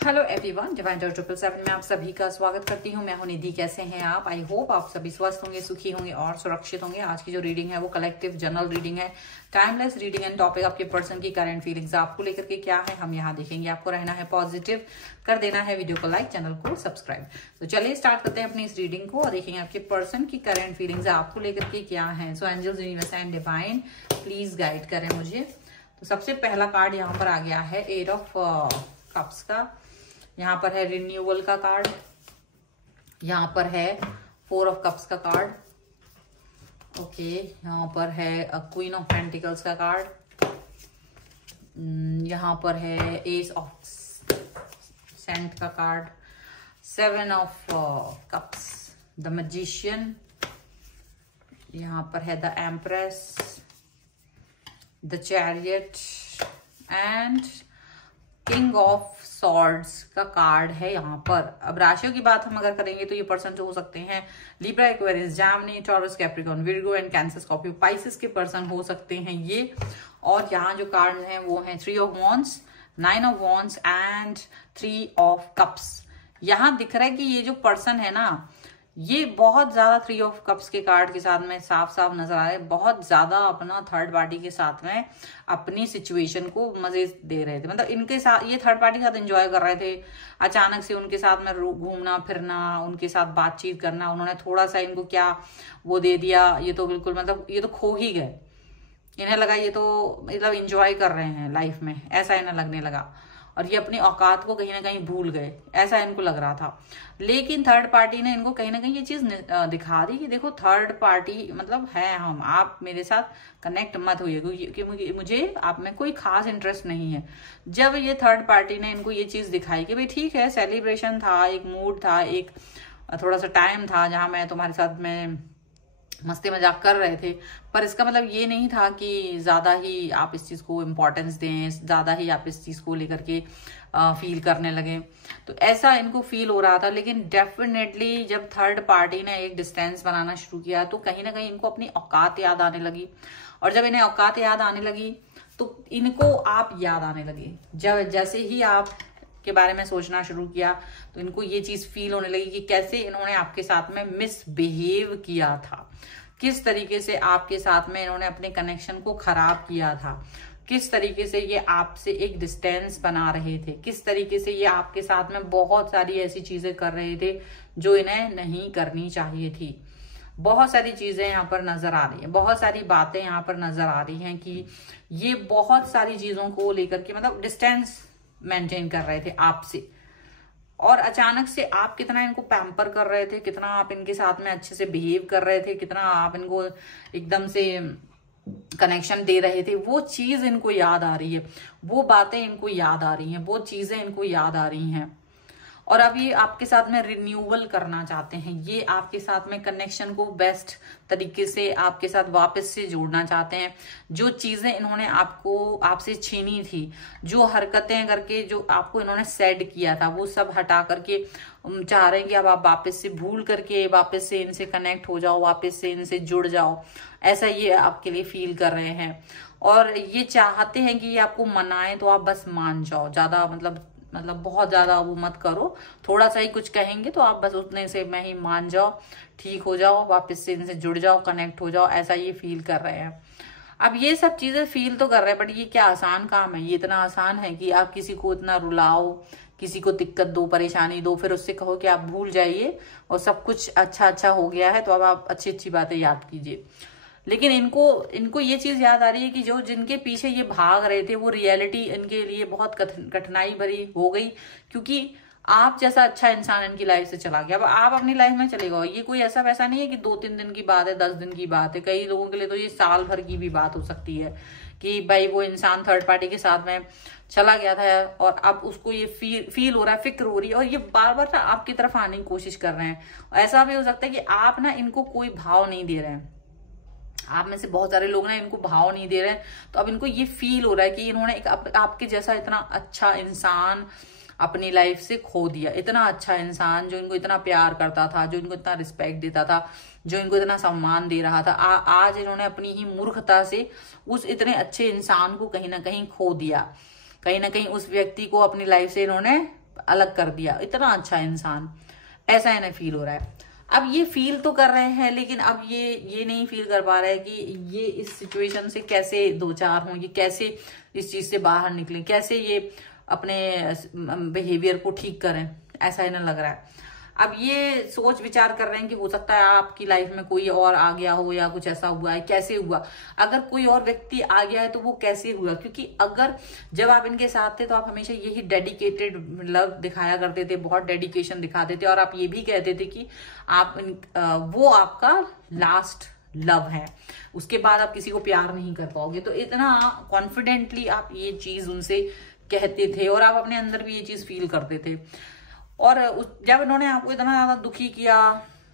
Hello everyone, divine 777 में आप सभी का स्वागत करती हूँ। मैं हूं निधि। कैसे हैं आप? आई होप आप सभी स्वस्थ होंगे, सुखी होंगे और सुरक्षित होंगे। आज की जो रीडिंग है वो कलेक्टिव जनरल रीडिंग है, टाइमलेस रीडिंग एंड टॉपिक आपके पर्सन की करंट फीलिंग्स आपको लेकर के क्या है हम यहाँ देखेंगे। आपको रहना है पॉजिटिव, कर देना है वीडियो को लाइक, चैनल को सब्सक्राइब। तो चलिए स्टार्ट करते हैं अपनी इस रीडिंग को और देखेंगे आपके पर्सन की करंट फीलिंग्स आपको लेकर के क्या है। So angels, universe and divine please guide करें मुझे। तो सबसे पहला कार्ड यहाँ पर आ गया है एट ऑफ कप्स का। यहाँ पर है रिन्यूअल का कार्ड, यहाँ पर है 4 ऑफ कप्स का कार्ड, ओके। यहाँ पर है क्वीन ऑफ पेंटिकल्स का कार्ड, यहाँ पर है एस ऑफ सेंट का card, 7 of cups, the magician, यहाँ पर है the empress, the chariot and king of swords का कार्ड है यहाँ पर। अब राशियों की बात हम अगर करेंगे तो ये पर्सन जो हो सकते हैं Libra, Aquarius, Gemini, taurus, Capricorn, Virgo and cancer, Scorpio, Pisces के पर्सन हो सकते हैं ये। और यहाँ जो कार्ड हैं वो हैं 3 of wands, 9 of wands and 3 of cups. यहाँ दिख रहा है कि ये जो पर्सन है ना, ये बहुत ज्यादा 3 ऑफ कप्स के कार्ड के साथ में साफ साफ नजर आ रहा है, बहुत ज्यादा अपना थर्ड पार्टी के साथ में अपनी सिचुएशन को मजे दे रहे थे। मतलब इनके साथ ये थर्ड पार्टी के साथ एंजॉय कर रहे थे। अचानक से उनके साथ में घूमना फिरना, उनके साथ बातचीत करना, उन्होंने थोड़ा सा इनको क्या वो दे दिया, ये तो बिल्कुल मतलब ये तो खो ही गए। इन्हें लगा ये तो मतलब एंजॉय कर रहे हैं लाइफ में, ऐसा इन्हें लगने लगा और ये अपनी औकात को कहीं ना कहीं भूल गए, ऐसा इनको लग रहा था। लेकिन थर्ड पार्टी ने इनको कहीं ना कहीं ये चीज दिखा दी कि देखो थर्ड पार्टी मतलब है हम, आप मेरे साथ कनेक्ट मत होइए क्योंकि मुझे आप में कोई खास इंटरेस्ट नहीं है। जब ये थर्ड पार्टी ने इनको ये चीज दिखाई कि भाई ठीक है, सेलिब्रेशन था, एक मूड था, एक थोड़ा सा टाइम था जहां मैं तुम्हारे साथ में मस्ती मजाक कर रहे थे, पर इसका मतलब ये नहीं था कि ज्यादा ही आप इस चीज को इम्पोर्टेंस दें, ज्यादा ही आप इस चीज को लेकर के फील करने लगे। तो ऐसा इनको फील हो रहा था। लेकिन डेफिनेटली जब थर्ड पार्टी ने एक डिस्टेंस बनाना शुरू किया तो कहीं ना कहीं इनको अपनी औकात याद आने लगी। और जब इन्हें औकात याद आने लगी तो इनको आप याद आने लगे। जब जैसे ही आप के बारे में सोचना शुरू किया तो इनको ये चीज फील होने लगी कि कैसे इन्होंने आपके साथ में मिसबिहेव किया था, किस तरीके से आपके साथ में इन्होंने अपने कनेक्शन को खराब किया था, किस तरीके से ये आपसे एक डिस्टेंस बना रहे थे, किस तरीके से ये आपके साथ में बहुत सारी ऐसी चीजें कर रहे थे जो इन्हें नहीं करनी चाहिए थी। बहुत सारी चीजें यहाँ पर नजर आ रही है, बहुत सारी बातें यहाँ पर नजर आ रही हैं कि ये बहुत सारी चीजों को लेकर के मतलब डिस्टेंस मेंटेन कर रहे थे आपसे। और अचानक से आप कितना इनको पैम्पर कर रहे थे, कितना आप इनके साथ में अच्छे से बिहेव कर रहे थे, कितना आप इनको एकदम से कनेक्शन दे रहे थे, वो चीज इनको याद आ रही है, वो बातें इनको याद आ रही हैं, वो चीजें इनको याद आ रही हैं। और अब ये आपके साथ में रिन्यूअल करना चाहते हैं, ये आपके साथ में कनेक्शन को बेस्ट तरीके से आपके साथ वापस से जोड़ना चाहते हैं। जो चीजें इन्होंने आपसे छीनी थी, जो हरकतें करके जो आपको इन्होंने सेड किया था, वो सब हटा करके चाह रहे हैं कि अब आप वापस से भूल करके वापस से इनसे कनेक्ट हो जाओ, वापस से इनसे जुड़ जाओ। ऐसा ये आपके लिए फील कर रहे हैं और ये चाहते हैं कि ये आपको मनाएं तो आप बस मान जाओ, ज्यादा मतलब बहुत ज्यादा वो मत करो, थोड़ा सा ही कुछ कहेंगे तो आप बस उतने से में ही मान जाओ, ठीक हो जाओ, वापस से इनसे जुड़ जाओ, कनेक्ट हो जाओ, ऐसा ये फील कर रहे हैं। अब ये सब चीजें फील तो कर रहे हैं, बट ये क्या आसान काम है? ये इतना आसान है कि आप किसी को इतना रुलाओ, किसी को दिक्कत दो, परेशानी दो, फिर उससे कहो कि आप भूल जाइए और सब कुछ अच्छा अच्छा हो गया है, तो अब आप अच्छी अच्छी बातें याद कीजिए। लेकिन इनको ये चीज याद आ रही है कि जो जिनके पीछे ये भाग रहे थे वो रियलिटी इनके लिए बहुत कठिनाई भरी हो गई, क्योंकि आप जैसा अच्छा इंसान इनकी लाइफ से चला गया। अब आप अपनी लाइफ में चले गए। ये कोई ऐसा वैसा नहीं है कि 2-3 दिन की बात है, 10 दिन की बात है। कई लोगों के लिए तो ये साल भर की भी बात हो सकती है कि भाई वो इंसान थर्ड पार्टी के साथ में चला गया था और अब उसको ये फील हो रहा है, फिक्र हो रही है और ये बार बार ना आपकी तरफ आने की कोशिश कर रहे हैं। ऐसा भी हो सकता है कि आप ना इनको कोई भाव नहीं दे रहे हैं, आप में से बहुत सारे लोग ना इनको भाव नहीं दे रहे हैं। तो अब इनको ये फील हो रहा है कि इन्होंने एक आपके जैसा इतना अच्छा इंसान अपनी लाइफ से खो दिया। इतना अच्छा इंसान जो इनको इतना प्यार करता था, जो इनको इतना रिस्पेक्ट देता था, जो इनको इतना सम्मान दे रहा था, आज इन्होंने अपनी ही मूर्खता से उस इतने अच्छे इंसान को कहीं ना कहीं खो दिया। कहीं ना कहीं उस व्यक्ति को अपनी लाइफ से इन्होंने अलग कर दिया, इतना अच्छा इंसान, ऐसा इन्हें फील हो रहा है। अब ये फील तो कर रहे हैं, लेकिन अब ये नहीं फील कर पा रहे हैं कि ये इस सिचुएशन से कैसे दो चार हों, ये कैसे इस चीज से बाहर निकलें, कैसे ये अपने बिहेवियर को ठीक करें, ऐसा इन्हें लग रहा है। अब ये सोच विचार कर रहे हैं कि हो सकता है आपकी लाइफ में कोई और आ गया हो या कुछ ऐसा हुआ है, कैसे हुआ, अगर कोई और व्यक्ति आ गया है तो वो कैसे हुआ, क्योंकि अगर जब आप इनके साथ थे तो आप हमेशा यही डेडिकेटेड लव दिखाया करते थे, बहुत डेडिकेशन दिखाते थे, और आप ये भी कहते थे कि आप वो आपका लास्ट लव है, उसके बाद आप किसी को प्यार नहीं कर पाओगे। तो इतना कॉन्फिडेंटली आप ये चीज उनसे कहते थे और आप अपने अंदर भी ये चीज फील करते थे। और जब इन्होंने आपको इतना ज्यादा दुखी किया,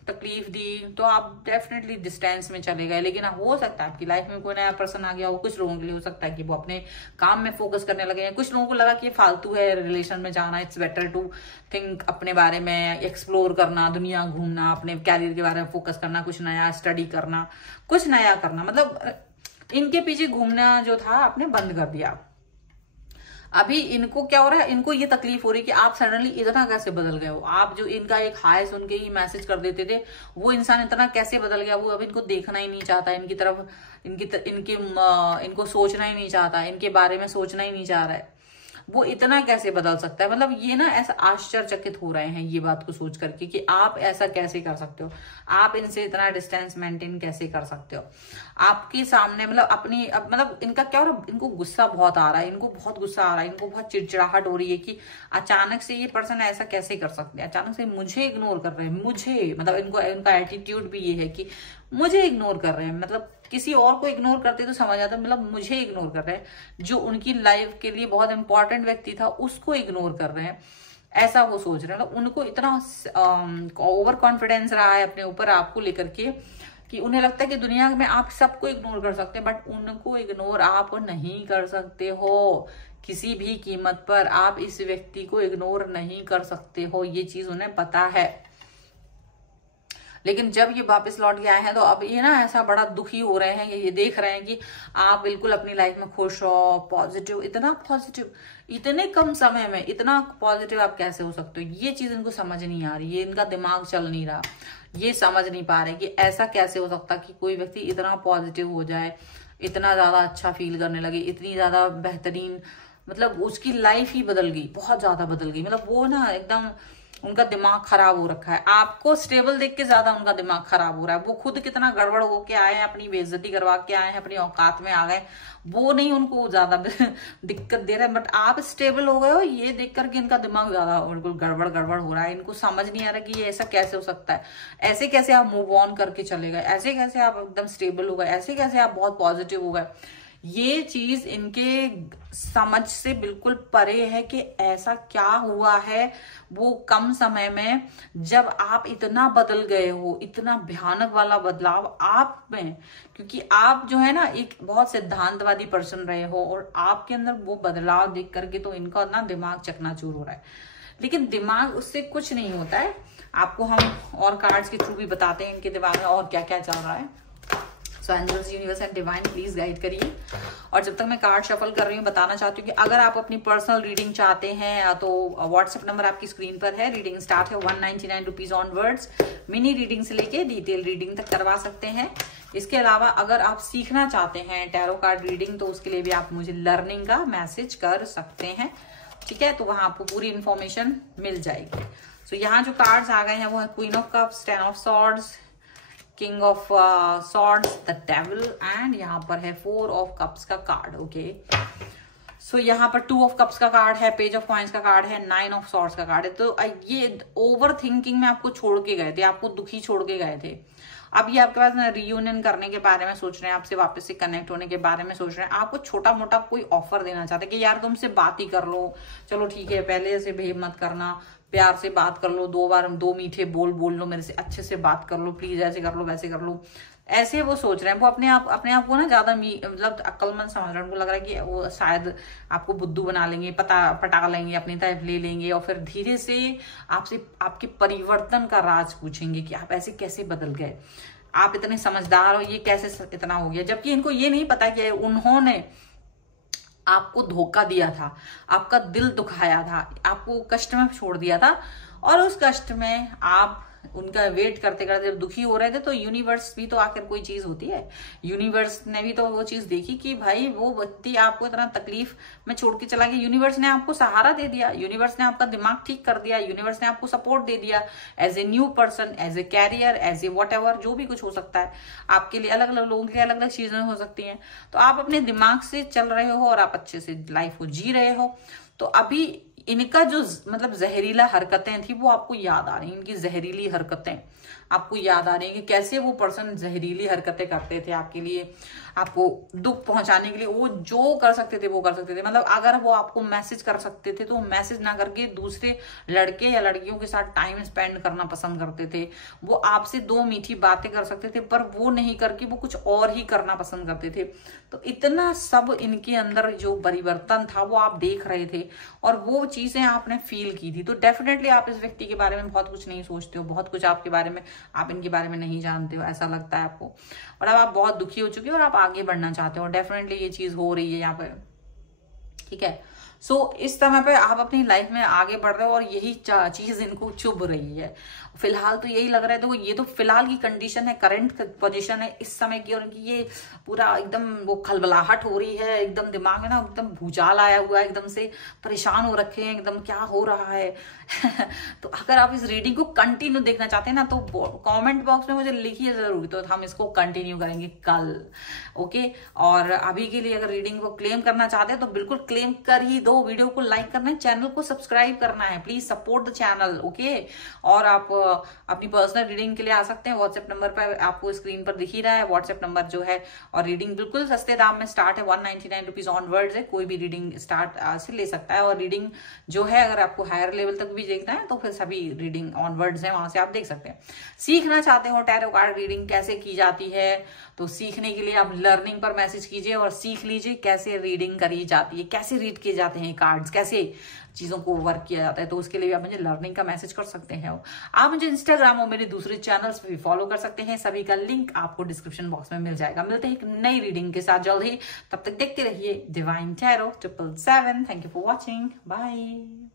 तकलीफ दी, तो आप डेफिनेटली डिस्टेंस में चले गए। लेकिन हो सकता है आपकी लाइफ में कोई नया पर्सन आ गया हो, कुछ लोगों के लिए हो सकता है कि वो अपने काम में फोकस करने लगे हैं, कुछ लोगों को लगा कि ये फालतू है रिलेशन में जाना, इट्स बेटर टू थिंक अपने बारे में, एक्सप्लोर करना, दुनिया घूमना, अपने कैरियर के बारे में फोकस करना, कुछ नया स्टडी करना, कुछ नया करना, मतलब इनके पीछे घूमना जो था आपने बंद कर दिया। अभी इनको क्या हो रहा है, इनको ये तकलीफ हो रही है कि आप सडनली इतना कैसे बदल गए हो। आप जो इनका एक हाय सुन के ही मैसेज कर देते थे, वो इंसान इतना कैसे बदल गया, वो अब इनको देखना ही नहीं चाहता, इनकी तरफ इनको सोचना ही नहीं चाहता, इनके बारे में सोचना ही नहीं चाह रहा है, वो इतना कैसे बदल सकता है। मतलब ये ना ऐसा आश्चर्यचकित हो रहे हैं ये बात को सोच करके कि आप ऐसा कैसे कर सकते हो, आप इनसे इतना डिस्टेंस मेंटेन कैसे कर सकते हो। आपके सामने मतलब मतलब इनका क्या हो रहा है, इनको गुस्सा बहुत आ रहा है, इनको बहुत गुस्सा आ रहा है, इनको बहुत चिड़चिड़ाहट हो रही है कि अचानक से ये पर्सन ऐसा कैसे कर सकते हैं, अचानक से मुझे इग्नोर कर रहे हैं, मुझे मतलब इनका एटीट्यूड भी ये है कि मुझे इग्नोर कर रहे हैं। मतलब किसी और को इग्नोर करते तो समझ आता, मतलब मुझे इग्नोर कर रहे हैं, जो उनकी लाइफ के लिए बहुत इंपॉर्टेंट व्यक्ति था उसको इग्नोर कर रहे हैं, ऐसा वो सोच रहे हैं। मतलब उनको इतना ओवर कॉन्फिडेंस रहा है अपने ऊपर, आपको लेकर के, कि उन्हें लगता है कि दुनिया में आप सबको इग्नोर कर सकते हैं, बट उनको इग्नोर आप नहीं कर सकते हो। किसी भी कीमत पर आप इस व्यक्ति को इग्नोर नहीं कर सकते हो, ये चीज उन्हें पता है। लेकिन जब ये वापस लौट के आए हैं तो अब ये ना ऐसा बड़ा दुखी हो रहे हैं, ये देख रहे हैं कि आप बिल्कुल अपनी लाइफ में खुश हो, पॉजिटिव, इतना पॉजिटिव, इतने कम समय में इतना पॉजिटिव आप कैसे हो सकते हो। ये चीज इनको समझ नहीं आ रही, ये इनका दिमाग चल नहीं रहा, ये समझ नहीं पा रहे कि ऐसा कैसे हो सकता कि कोई व्यक्ति इतना पॉजिटिव हो जाए, इतना ज्यादा अच्छा फील करने लगे, इतनी ज्यादा बेहतरीन, मतलब उसकी लाइफ ही बदल गई, बहुत ज्यादा बदल गई। मतलब वो ना एकदम उनका दिमाग खराब हो रखा है। आपको स्टेबल देख के ज्यादा उनका दिमाग खराब हो रहा है। वो खुद कितना गड़बड़ होके आए हैं, अपनी बेइज्जती करवा के आए हैं, अपनी औकात में आ गए, वो नहीं उनको ज्यादा दिक्कत दे रहा है, बट आप स्टेबल हो गए हो, ये देख करके इनका दिमाग ज्यादा बिल्कुल गड़बड़ हो रहा है। इनको समझ नहीं आ रहा कि ये ऐसा कैसे हो सकता है, ऐसे कैसे आप मूव ऑन करके चले गए, ऐसे कैसे आप एकदम स्टेबल हो गए, ऐसे कैसे आप बहुत पॉजिटिव हो गए। ये चीज इनके समझ से बिल्कुल परे है कि ऐसा क्या हुआ है वो कम समय में, जब आप इतना बदल गए हो, इतना भयानक वाला बदलाव आप में, क्योंकि आप जो है ना एक बहुत सिद्धांतवादी पर्सन रहे हो, और आपके अंदर वो बदलाव देख करके तो इनका ना दिमाग चकनाचूर हो रहा है। लेकिन दिमाग उससे कुछ नहीं होता है। आपको हम और कार्ड्स के थ्रू भी बताते हैं इनके दिमाग में और क्या क्या चल रहा है। So angels, universe and divine please guide करिए। और जब तक मैं कार्ड शफल कर रही हूँ, बताना चाहती हूँ कि अगर आप अपनी पर्सनल रीडिंग चाहते हैं तो व्हाट्सएप नंबर आपकी स्क्रीन पर है। रीडिंग स्टार्ट है 199 रुपीज ऑनवर्ड्स। मिनी रीडिंग से लेके डिटेल रीडिंग तक करवा सकते हैं। इसके अलावा अगर आप सीखना चाहते हैं टैरो कार्ड रीडिंग, तो उसके लिए भी आप मुझे लर्निंग का मैसेज कर सकते हैं, ठीक है। तो वहां आपको पूरी इंफॉर्मेशन मिल जाएगी। सो यहाँ जो कार्ड्स आ गए हैं वो है queen of cups, 10 of swords, king of swords, the devil, and यहाँ पर है 4 ऑफ कप्स का कार्ड। ओके, सो यहाँ पर 2 ऑफ कप्स का कार्ड है, पेज ऑफ कॉइंस का कार्ड है, 9 ऑफ सॉर्ड्स का कार्ड है। तो ये ओवर थिंकिंग में आपको छोड़ के गए थे, आपको दुखी छोड़ के गए थे। अब ये आपके पास रियूनियन करने के बारे में सोच रहे हैं, आपसे वापस से कनेक्ट होने के बारे में सोच रहे हैं। आपको छोटा मोटा कोई ऑफर देना चाहते हैं कि यार तुमसे बात ही कर लो, चलो ठीक है, पहले ऐसे बिहेव मत करना, प्यार से बात कर लो, 2 बार 2 मीठे बोल लो, मेरे से अच्छे से बात कर लो, प्लीज ऐसे कर लो, वैसे कर लो, ऐसे वो सोच रहे हैं। वो अपने आप को ना ज्यादा मतलब अक्लमंद समझ रहे हैं। उनको लग रहा है कि वो शायद आपको बुद्धू बना लेंगे, पटा लेंगे, अपनी तरफ ले लेंगे, और फिर धीरे से आपसे आपके परिवर्तन का राज पूछेंगे कि आप ऐसे कैसे बदल गए, आप इतने समझदार हो, ये कैसे इतना हो गया। जबकि इनको ये नहीं पता कि उन्होंने आपको धोखा दिया था, आपका दिल दुखाया था, आपको कष्ट में छोड़ दिया था, और उस कष्ट में आप उनका वेट करते करते जब दुखी हो रहे थे, तो यूनिवर्स भी तो आखिर कोई चीज होती है, यूनिवर्स ने भी तो वो चीज देखी कि भाई वो व्यक्ति आपको इतना तकलीफ में छोड़ के चला गया, यूनिवर्स ने आपको सहारा दे दिया, यूनिवर्स ने आपका दिमाग ठीक कर दिया, यूनिवर्स ने आपको सपोर्ट दे दिया as a new person, as a career, as a whatever, जो भी कुछ हो सकता है आपके लिए, अलग अलग लोगों के अलग अलग चीजें हो सकती हैं। तो आप अपने दिमाग से चल रहे हो और आप अच्छे से लाइफ को जी रहे हो। तो अभी इनका जो मतलब जहरीला हरकतें थी वो आपको याद आ रही, इनकी जहरीली हरकतें आपको याद आ रही है कि कैसे वो पर्सन जहरीली हरकतें करते थे आपके लिए, आपको दुख पहुंचाने के लिए। वो जो कर सकते थे वो कर सकते थे, मतलब अगर वो आपको मैसेज कर सकते थे तो मैसेज ना करके दूसरे लड़के या लड़कियों के साथ टाइम स्पेंड करना पसंद करते थे। वो आपसे दो मीठी बातें कर सकते थे, पर वो नहीं करके वो कुछ और ही करना पसंद करते थे। तो इतना सब इनके अंदर जो परिवर्तन था वो आप देख रहे थे और वो चीजें आपने फील की थी। तो डेफिनेटली आप इस व्यक्ति के बारे में बहुत कुछ नहीं सोचते हो, बहुत कुछ आपके बारे में, आप इनके बारे में नहीं जानते हो, ऐसा लगता है आपको, और अब आप बहुत दुखी हो चुके हो और आप आगे बढ़ना चाहते हो। डेफिनेटली ये चीज हो रही है यहाँ पे, ठीक है। सो इस समय पे आप अपनी लाइफ में आगे बढ़ रहे हो और यही चीज इनको चुभ रही है फिलहाल, तो यही लग रहा है। तो ये तो फिलहाल की कंडीशन है, करंट पोजीशन है इस समय की, और इनकी ये पूरा एकदम वो खलबलाहट हो रही है, एकदम दिमाग में ना एकदम भूचाल आया हुआ है, एकदम से परेशान हो रखे हैं, एकदम क्या हो रहा है। तो अगर आप इस रीडिंग को कंटिन्यू देखना चाहते हैं ना तो कमेंट बॉक्स में मुझे लिखिए जरूर, तो हम इसको कंटिन्यू करेंगे कल, ओके। और अभी के लिए अगर रीडिंग को क्लेम करना चाहते हैं तो बिल्कुल क्लेम कर ही दो। वीडियो को लाइक करना है, चैनल को सब्सक्राइब करना है, please support the channel, okay. और आप अपनी पर्सनल रीडिंग के लिए आ सकते हैं, व्हाट्सएप नंबर पर आपको स्क्रीन पर दिख ही रहा है व्हाट्सएप नंबर जो है। और रीडिंग बिल्कुल सस्ते दाम में स्टार्ट है, 199 रुपीज ऑनवर्ड्स है, कोई भी रीडिंग स्टार्ट से ले सकता है। और रीडिंग जो है अगर आपको हायर लेवल तक भी देखना है तो फिर सभी रीडिंग ऑनवर्ड्स है, वहां से आप देख सकते हैं। सीखना चाहते हो टैरो कार्ड रीडिंग कैसे की जाती है तो सीखने के लिए आप लर्निंग पर मैसेज कीजिए और सीख लीजिए कैसे रीडिंग करी जाती है, कैसे रीड किए जाते हैं कार्ड्स, कैसे चीजों को वर्क किया जाता है। तो उसके लिए भी आप मुझे लर्निंग का मैसेज कर सकते हैं। आप मुझे इंस्टाग्राम और मेरे दूसरे चैनल्स पे भी फॉलो कर सकते हैं, सभी का लिंक आपको डिस्क्रिप्शन बॉक्स में मिल जाएगा। मिलते हैं एक नई रीडिंग के साथ जल्द ही, तब तक देखते रहिए divine tarot 777। Thank you for watching, bye.